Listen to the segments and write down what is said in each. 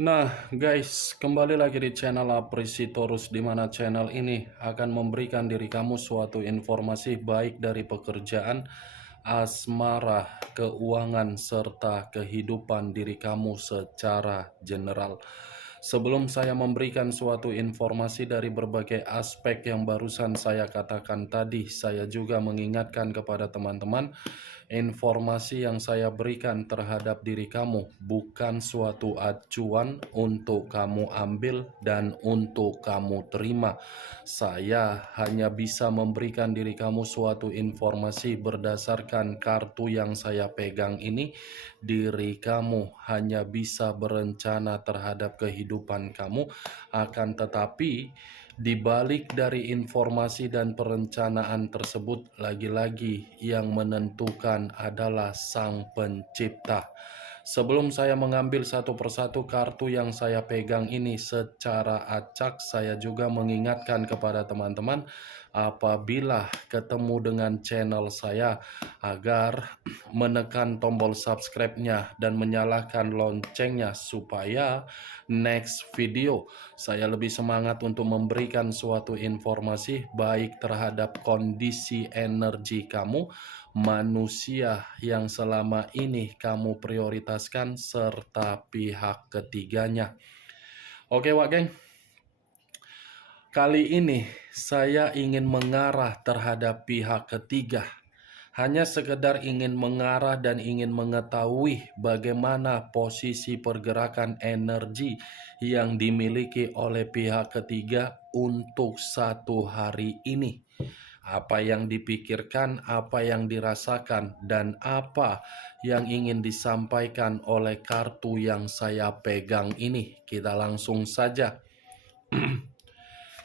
Nah, guys, kembali lagi di channel Apresitorus, di mana channel ini akan memberikan diri kamu suatu informasi baik dari pekerjaan, asmara, keuangan, serta kehidupan diri kamu secara general. Sebelum saya memberikan suatu informasi dari berbagai aspek yang barusan saya katakan tadi, saya juga mengingatkan kepada teman-teman, informasi yang saya berikan terhadap diri kamu bukan suatu acuan untuk kamu ambil dan untuk kamu terima. Saya hanya bisa memberikan diri kamu suatu informasi berdasarkan kartu yang saya pegang ini. Diri kamu hanya bisa berencana terhadap kehidupan kamu, akan tetapi di balik dari informasi dan perencanaan tersebut, lagi-lagi yang menentukan adalah Sang Pencipta. Sebelum saya mengambil satu persatu kartu yang saya pegang ini secara acak, saya juga mengingatkan kepada teman-teman apabila ketemu dengan channel saya agar menekan tombol subscribe-nya dan menyalakan loncengnya supaya next video saya lebih semangat untuk memberikan suatu informasi baik terhadap kondisi energi kamu, manusia yang selama ini kamu prioritaskan, serta pihak ketiganya. Oke Wak Geng, kali ini saya ingin mengarah terhadap pihak ketiga. Hanya sekedar ingin mengarah dan ingin mengetahui bagaimana posisi pergerakan energi yang dimiliki oleh pihak ketiga untuk satu hari ini. Apa yang dipikirkan, apa yang dirasakan, dan apa yang ingin disampaikan oleh kartu yang saya pegang ini. Kita langsung saja.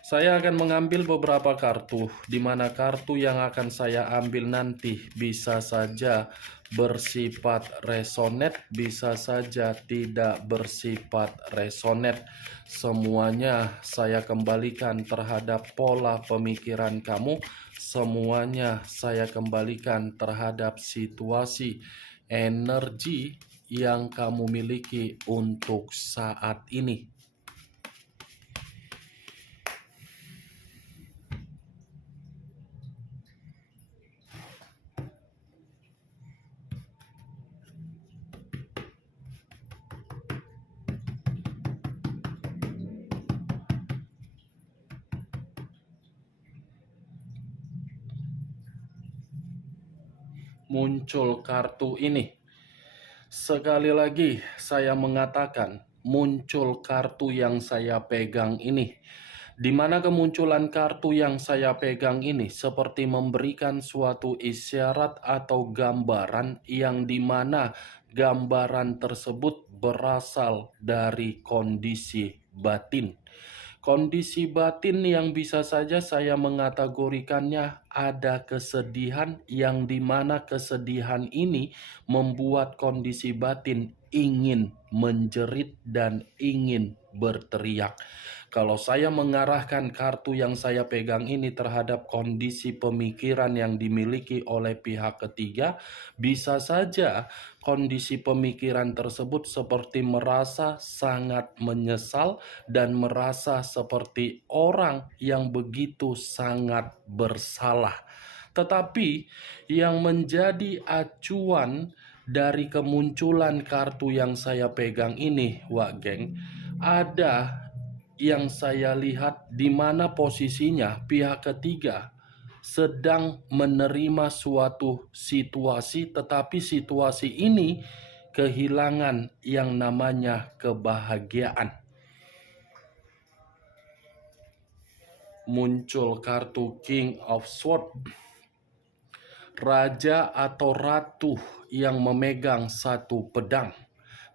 Saya akan mengambil beberapa kartu, di mana kartu yang akan saya ambil nanti bisa saja bersifat resonet, bisa saja tidak bersifat resonet. Semuanya saya kembalikan terhadap pola pemikiran kamu, semuanya saya kembalikan terhadap situasi energi yang kamu miliki untuk saat ini. Muncul kartu ini. Sekali lagi saya mengatakan, muncul kartu yang saya pegang ini. Di mana kemunculan kartu yang saya pegang ini seperti memberikan suatu isyarat atau gambaran yang dimana gambaran tersebut berasal dari kondisi batin. Kondisi batin yang bisa saja saya mengategorikannya ada kesedihan yang dimana kesedihan ini membuat kondisi batin ingin menjerit dan ingin berteriak. Kalau saya mengarahkan kartu yang saya pegang ini terhadap kondisi pemikiran yang dimiliki oleh pihak ketiga, bisa saja kondisi pemikiran tersebut seperti merasa sangat menyesal dan merasa seperti orang yang begitu sangat bersalah. Tetapi yang menjadi acuan dari kemunculan kartu yang saya pegang ini, Wak Geng, ada yang saya lihat di mana posisinya pihak ketiga sedang menerima suatu situasi, tetapi situasi ini kehilangan yang namanya kebahagiaan. Muncul kartu King of Swords, raja atau ratu yang memegang satu pedang.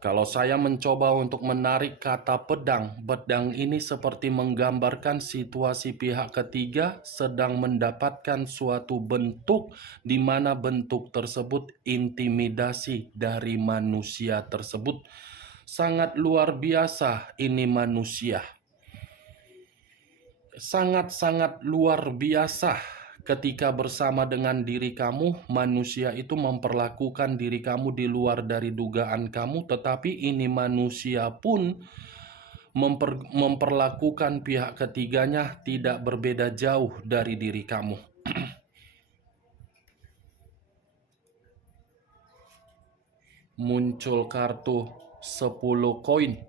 Kalau saya mencoba untuk menarik kata pedang, pedang ini seperti menggambarkan situasi pihak ketiga sedang mendapatkan suatu bentuk di mana bentuk tersebut intimidasi dari manusia tersebut. Sangat luar biasa ini manusia. Sangat-sangat luar biasa ketika bersama dengan diri kamu, manusia itu memperlakukan diri kamu di luar dari dugaan kamu, tetapi ini manusia pun memperlakukan pihak ketiganya tidak berbeda jauh dari diri kamu. Muncul kartu 10 koin.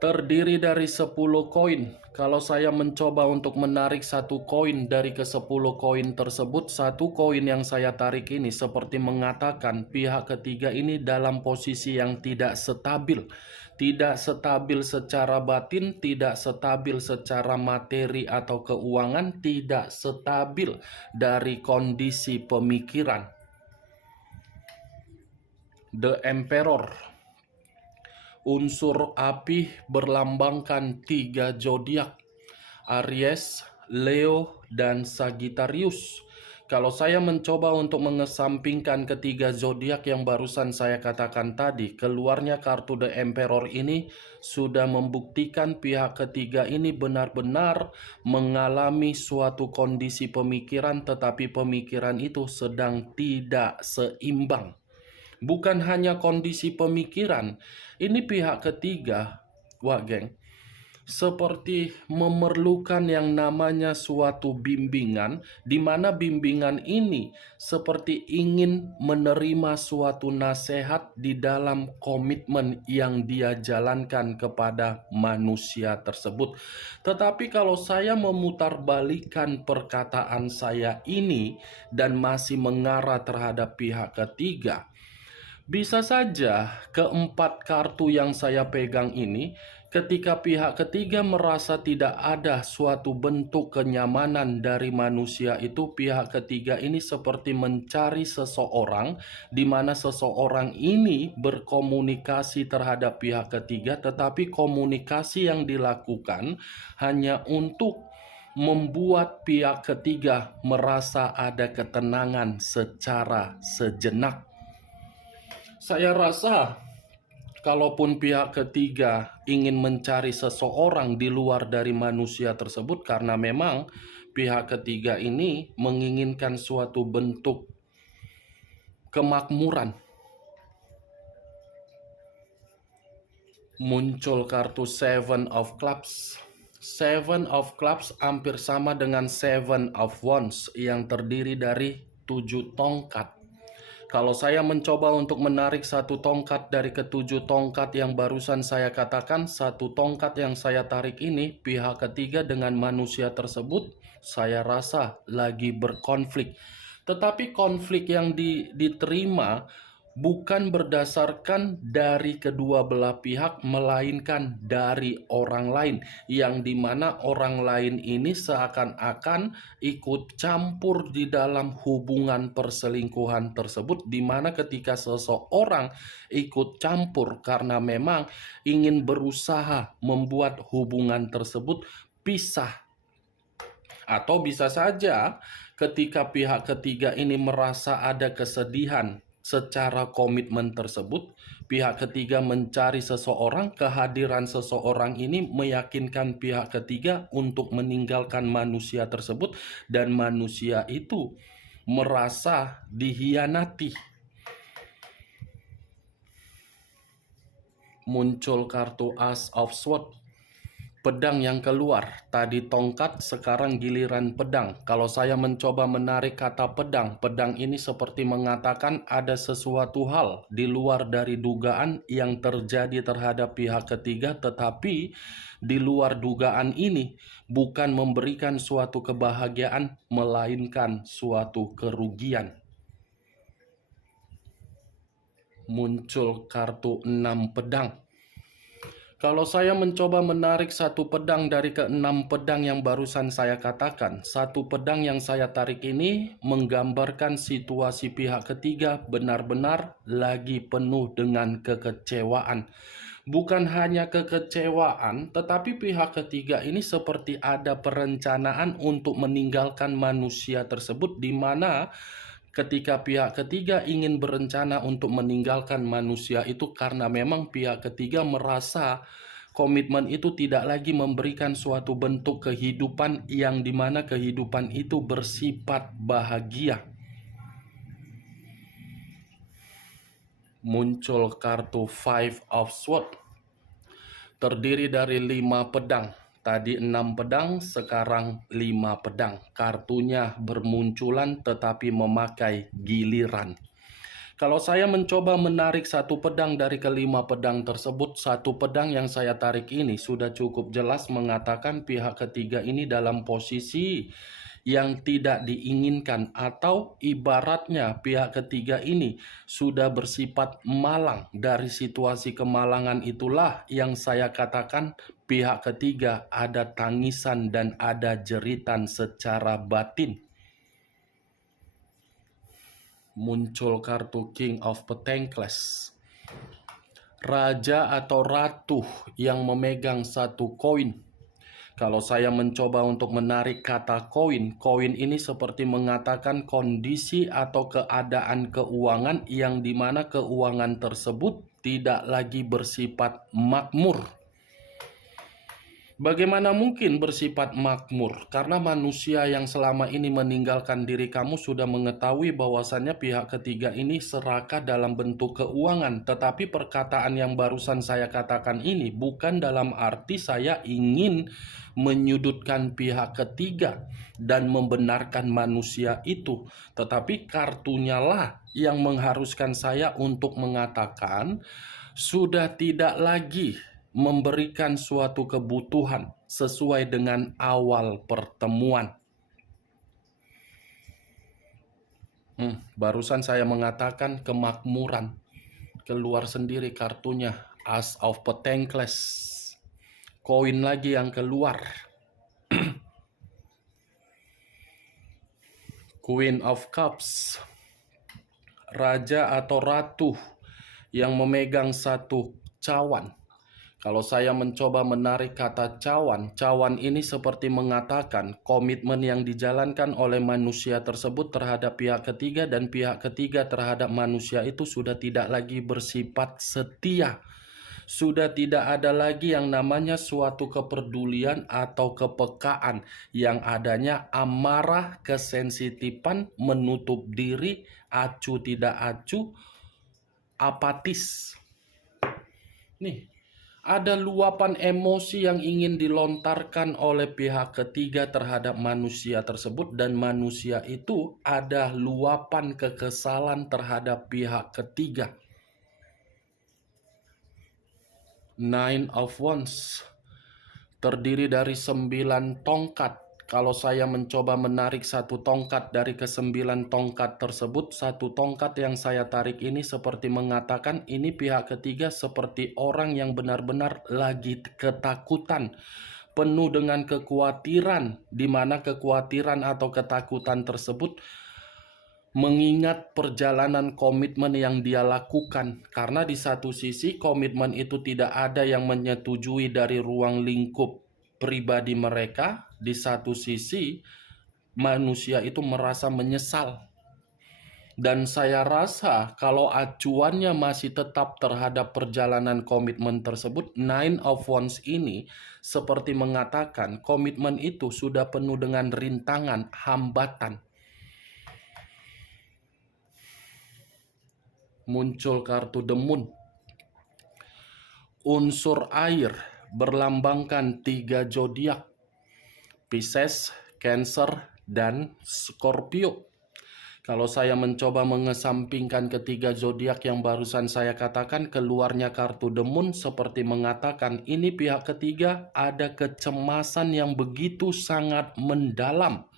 Terdiri dari 10 koin. Kalau saya mencoba untuk menarik satu koin dari ke-10 koin tersebut, satu koin yang saya tarik ini seperti mengatakan pihak ketiga ini dalam posisi yang tidak stabil. Tidak stabil secara batin, tidak stabil secara materi atau keuangan, tidak stabil dari kondisi pemikiran. The Emperor. Unsur api berlambangkan 3 zodiak, Aries, Leo, dan Sagittarius. Kalau saya mencoba untuk mengesampingkan ketiga zodiak yang barusan saya katakan tadi, keluarnya kartu The Emperor ini sudah membuktikan pihak ketiga ini benar-benar mengalami suatu kondisi pemikiran, tetapi pemikiran itu sedang tidak seimbang. Bukan hanya kondisi pemikiran, ini pihak ketiga, wah geng, seperti memerlukan yang namanya suatu bimbingan, di mana bimbingan ini seperti ingin menerima suatu nasihat di dalam komitmen yang dia jalankan kepada manusia tersebut. Tetapi kalau saya memutarbalikkan perkataan saya ini dan masih mengarah terhadap pihak ketiga, bisa saja keempat kartu yang saya pegang ini, ketika pihak ketiga merasa tidak ada suatu bentuk kenyamanan dari manusia itu, pihak ketiga ini seperti mencari seseorang, di mana seseorang ini berkomunikasi terhadap pihak ketiga, tetapi komunikasi yang dilakukan hanya untuk membuat pihak ketiga merasa ada ketenangan secara sejenak. Saya rasa kalaupun pihak ketiga ingin mencari seseorang di luar dari manusia tersebut, karena memang pihak ketiga ini menginginkan suatu bentuk kemakmuran. Muncul kartu Seven of Clubs. Seven of Clubs hampir sama dengan Seven of Wands yang terdiri dari 7 tongkat. Kalau saya mencoba untuk menarik satu tongkat dari ke-7 tongkat yang barusan saya katakan, satu tongkat yang saya tarik ini, pihak ketiga dengan manusia tersebut, saya rasa lagi berkonflik. Tetapi konflik yang diterima bukan berdasarkan dari kedua belah pihak, melainkan dari orang lain, yang dimana orang lain ini seakan-akan ikut campur di dalam hubungan perselingkuhan tersebut, dimana ketika seseorang ikut campur karena memang ingin berusaha membuat hubungan tersebut pisah. Atau bisa saja ketika pihak ketiga ini merasa ada kesedihan secara komitmen tersebut, pihak ketiga mencari seseorang, kehadiran seseorang ini meyakinkan pihak ketiga untuk meninggalkan manusia tersebut, dan manusia itu merasa dihianati. Muncul kartu Ace of Swords. Pedang yang keluar, tadi tongkat, sekarang giliran pedang. Kalau saya mencoba menarik kata pedang, pedang ini seperti mengatakan ada sesuatu hal di luar dari dugaan yang terjadi terhadap pihak ketiga, tetapi di luar dugaan ini bukan memberikan suatu kebahagiaan, melainkan suatu kerugian. Muncul kartu 6 pedang. Kalau saya mencoba menarik satu pedang dari ke-6 pedang yang barusan saya katakan, satu pedang yang saya tarik ini menggambarkan situasi pihak ketiga benar-benar lagi penuh dengan kekecewaan. Bukan hanya kekecewaan, tetapi pihak ketiga ini seperti ada perencanaan untuk meninggalkan manusia tersebut, di mana ketika pihak ketiga ingin berencana untuk meninggalkan manusia itu karena memang pihak ketiga merasa Komitmen itu tidak lagi memberikan suatu bentuk kehidupan yang dimana kehidupan itu bersifat bahagia. Muncul kartu Five of Swords, terdiri dari 5 pedang. Tadi 6 pedang, sekarang 5 pedang. Kartunya bermunculan tetapi memakai giliran. Kalau saya mencoba menarik satu pedang dari kelima pedang tersebut, satu pedang yang saya tarik ini sudah cukup jelas mengatakan pihak ketiga ini dalam posisi yang tidak diinginkan, atau ibaratnya pihak ketiga ini sudah bersifat malang. Dari situasi kemalangan itulah yang saya katakan pihak ketiga ada tangisan dan ada jeritan secara batin. Muncul kartu King of Pentacles, raja atau ratu yang memegang satu koin. Kalau saya mencoba untuk menarik kata koin, koin ini seperti mengatakan kondisi atau keadaan keuangan yang dimana keuangan tersebut tidak lagi bersifat makmur. Bagaimana mungkin bersifat makmur? Karena manusia yang selama ini meninggalkan diri kamu sudah mengetahui bahwasannya pihak ketiga ini serakah dalam bentuk keuangan. Tetapi perkataan yang barusan saya katakan ini bukan dalam arti saya ingin menyudutkan pihak ketiga dan membenarkan manusia itu. Tetapi kartunya lah yang mengharuskan saya untuk mengatakan sudah tidak lagi memberikan suatu kebutuhan sesuai dengan awal pertemuan. Barusan saya mengatakan kemakmuran. Keluar sendiri kartunya, As of Pentacles. Koin lagi yang keluar. Queen of Cups. Raja atau ratu yang memegang satu cawan. Kalau saya mencoba menarik kata cawan, cawan ini seperti mengatakan komitmen yang dijalankan oleh manusia tersebut terhadap pihak ketiga dan pihak ketiga terhadap manusia itu sudah tidak lagi bersifat setia. Sudah tidak ada lagi yang namanya suatu kepedulian atau kepekaan. Yang adanya amarah, kesensitifan, menutup diri, acuh tidak acuh, apatis. Nih, ada luapan emosi yang ingin dilontarkan oleh pihak ketiga terhadap manusia tersebut, dan manusia itu ada luapan kekesalan terhadap pihak ketiga. Nine of Wands, terdiri dari 9 tongkat. Kalau saya mencoba menarik satu tongkat dari ke-9 tongkat tersebut, satu tongkat yang saya tarik ini seperti mengatakan ini pihak ketiga seperti orang yang benar-benar lagi ketakutan, penuh dengan kekhawatiran, di mana kekhawatiran atau ketakutan tersebut mengingat perjalanan komitmen yang dia lakukan. Karena di satu sisi komitmen itu tidak ada yang menyetujui dari ruang lingkup pribadi mereka, di satu sisi manusia itu merasa menyesal. Dan saya rasa kalau acuannya masih tetap terhadap perjalanan komitmen tersebut, Nine of Wands ini seperti mengatakan komitmen itu sudah penuh dengan rintangan, hambatan. Muncul kartu The Moon. Unsur air berlambangkan 3 zodiak, Pisces, Cancer, dan Scorpio. Kalau saya mencoba mengesampingkan ketiga zodiak yang barusan saya katakan, keluarnya kartu The Moon seperti mengatakan ini pihak ketiga ada kecemasan yang begitu sangat mendalam,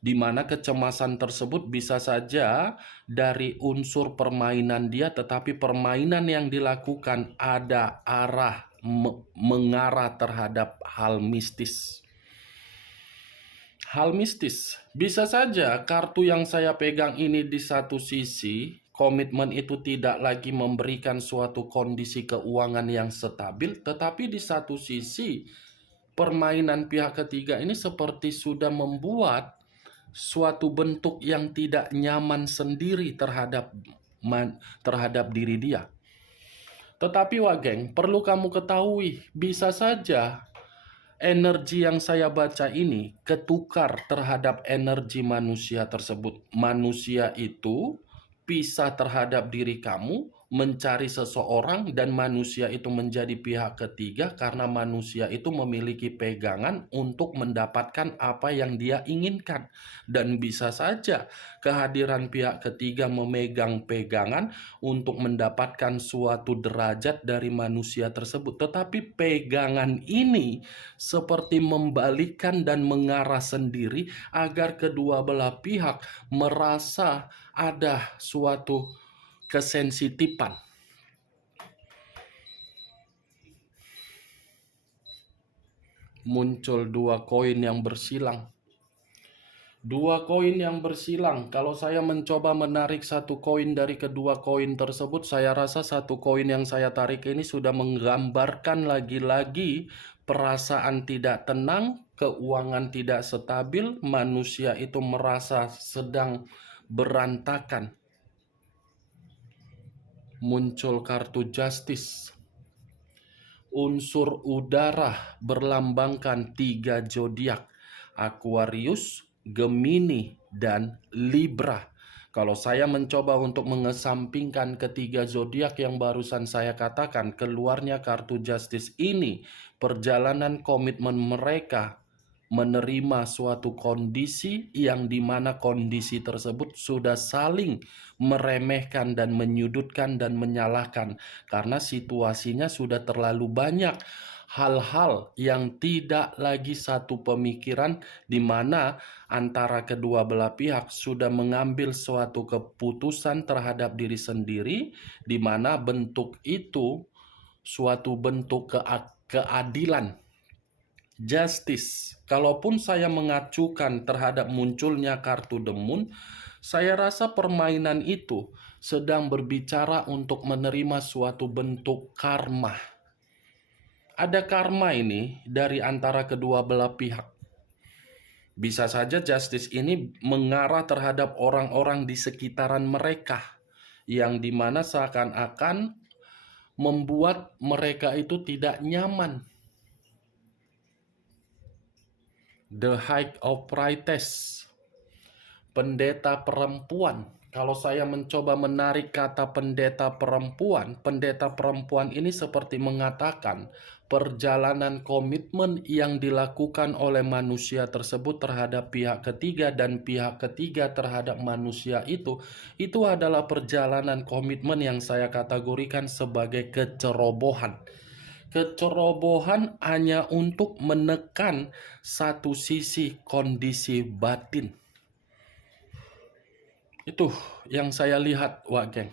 di mana kecemasan tersebut bisa saja dari unsur permainan dia, tetapi permainan yang dilakukan ada arah mengarah terhadap hal mistis. Hal mistis. Bisa saja kartu yang saya pegang ini di satu sisi, komitmen itu tidak lagi memberikan suatu kondisi keuangan yang stabil, tetapi di satu sisi permainan pihak ketiga ini seperti sudah membuat suatu bentuk yang tidak nyaman sendiri terhadap diri dia. Tetapi Wageng, perlu kamu ketahui, bisa saja energi yang saya baca ini ketukar terhadap energi manusia tersebut. Manusia itu pisah terhadap diri kamu, mencari seseorang, dan manusia itu menjadi pihak ketiga karena manusia itu memiliki pegangan untuk mendapatkan apa yang dia inginkan. Dan bisa saja kehadiran pihak ketiga memegang pegangan untuk mendapatkan suatu derajat dari manusia tersebut. Tetapi pegangan ini seperti membalikkan dan mengarah sendiri agar kedua belah pihak merasa ada suatu kesensitifan. Muncul dua koin yang bersilang. Dua koin yang bersilang. Kalau saya mencoba menarik satu koin dari kedua koin tersebut, saya rasa satu koin yang saya tarik ini sudah menggambarkan lagi-lagi perasaan tidak tenang, keuangan tidak stabil, manusia itu merasa sedang berantakan. Muncul kartu Justice. Unsur udara berlambangkan 3 zodiak: Aquarius, Gemini, dan Libra. Kalau saya mencoba untuk mengesampingkan ketiga zodiak yang barusan saya katakan, keluarnya kartu Justice ini, perjalanan komitmen mereka menerima suatu kondisi yang dimana kondisi tersebut sudah saling meremehkan dan menyudutkan dan menyalahkan karena situasinya sudah terlalu banyak hal-hal yang tidak lagi satu pemikiran, di mana antara kedua belah pihak sudah mengambil suatu keputusan terhadap diri sendiri, di mana bentuk itu suatu bentuk keadilan. Justice. Kalaupun saya mengacukan terhadap munculnya kartu The Moon, saya rasa permainan itu sedang berbicara untuk menerima suatu bentuk karma. Ada karma ini dari antara kedua belah pihak. Bisa saja justice ini mengarah terhadap orang-orang di sekitaran mereka, yang dimana seakan-akan membuat mereka itu tidak nyaman. The High of Priestess, pendeta perempuan. Kalau saya mencoba menarik kata pendeta perempuan ini seperti mengatakan perjalanan komitmen yang dilakukan oleh manusia tersebut terhadap pihak ketiga dan pihak ketiga terhadap manusia itu adalah perjalanan komitmen yang saya kategorikan sebagai kecerobohan. Kecerobohan hanya untuk menekan satu sisi kondisi batin. Itu yang saya lihat, Wak Geng.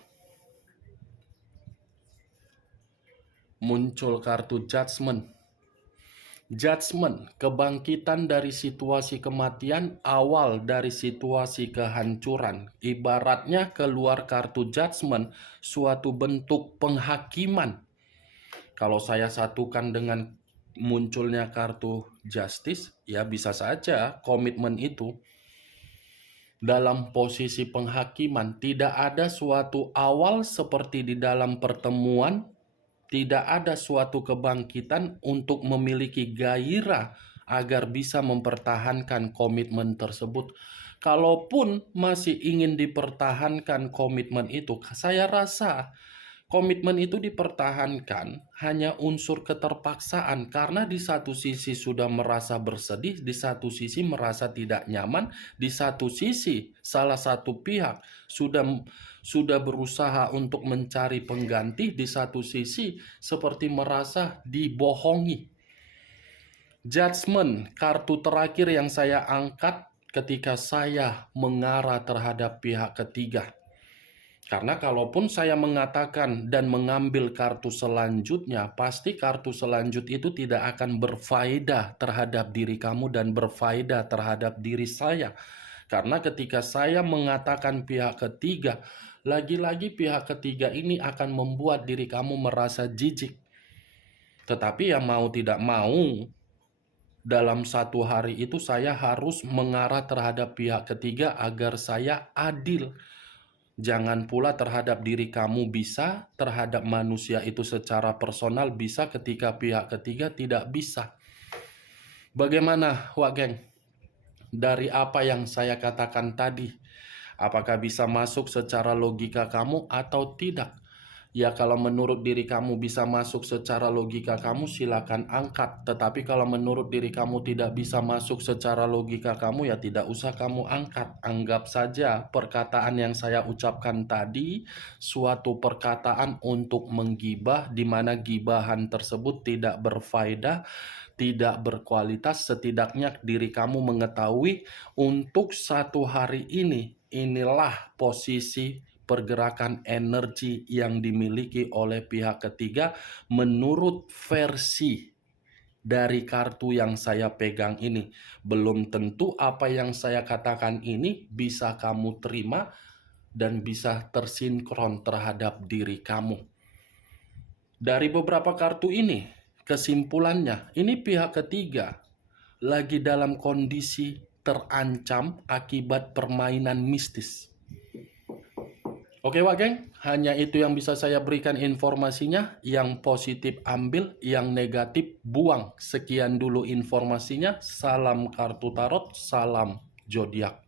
Muncul kartu Judgment. Judgment, kebangkitan dari situasi kematian, awal dari situasi kehancuran. Ibaratnya keluar kartu Judgment, suatu bentuk penghakiman. Kalau saya satukan dengan munculnya kartu Justice, ya bisa saja komitmen itu dalam posisi penghakiman. Tidak ada suatu awal seperti di dalam pertemuan, tidak ada suatu kebangkitan untuk memiliki gairah agar bisa mempertahankan komitmen tersebut. Kalaupun masih ingin dipertahankan komitmen itu, saya rasa komitmen itu dipertahankan hanya unsur keterpaksaan, karena di satu sisi sudah merasa bersedih, di satu sisi merasa tidak nyaman, di satu sisi salah satu pihak sudah berusaha untuk mencari pengganti, di satu sisi seperti merasa dibohongi. Judgment, kartu terakhir yang saya angkat ketika saya mengarah terhadap pihak ketiga. Karena kalaupun saya mengatakan dan mengambil kartu selanjutnya, pasti kartu selanjut itu tidak akan berfaedah terhadap diri kamu dan berfaedah terhadap diri saya. Karena ketika saya mengatakan pihak ketiga, lagi-lagi pihak ketiga ini akan membuat diri kamu merasa jijik. Tetapi yang mau tidak mau, dalam satu hari itu saya harus mengarah terhadap pihak ketiga agar saya adil. Jangan pula terhadap diri kamu bisa, terhadap manusia itu secara personal bisa, ketika pihak ketiga tidak bisa. Bagaimana, Wak Geng? Dari apa yang saya katakan tadi, apakah bisa masuk secara logika kamu atau tidak? Ya, kalau menurut diri kamu bisa masuk secara logika kamu, silakan angkat. Tetapi kalau menurut diri kamu tidak bisa masuk secara logika kamu, ya tidak usah kamu angkat. Anggap saja perkataan yang saya ucapkan tadi suatu perkataan untuk menggibah, di mana gibahan tersebut tidak berfaedah, tidak berkualitas. Setidaknya diri kamu mengetahui untuk satu hari ini, inilah posisi pergerakan energi yang dimiliki oleh pihak ketiga menurut versi dari kartu yang saya pegang ini. Belum tentu apa yang saya katakan ini bisa kamu terima dan bisa tersinkron terhadap diri kamu. Dari beberapa kartu ini, kesimpulannya, ini pihak ketiga lagi dalam kondisi terancam akibat permainan mistis. Oke Wak Geng, hanya itu yang bisa saya berikan informasinya. Yang positif ambil, yang negatif buang. Sekian dulu informasinya. Salam kartu tarot, salam zodiak.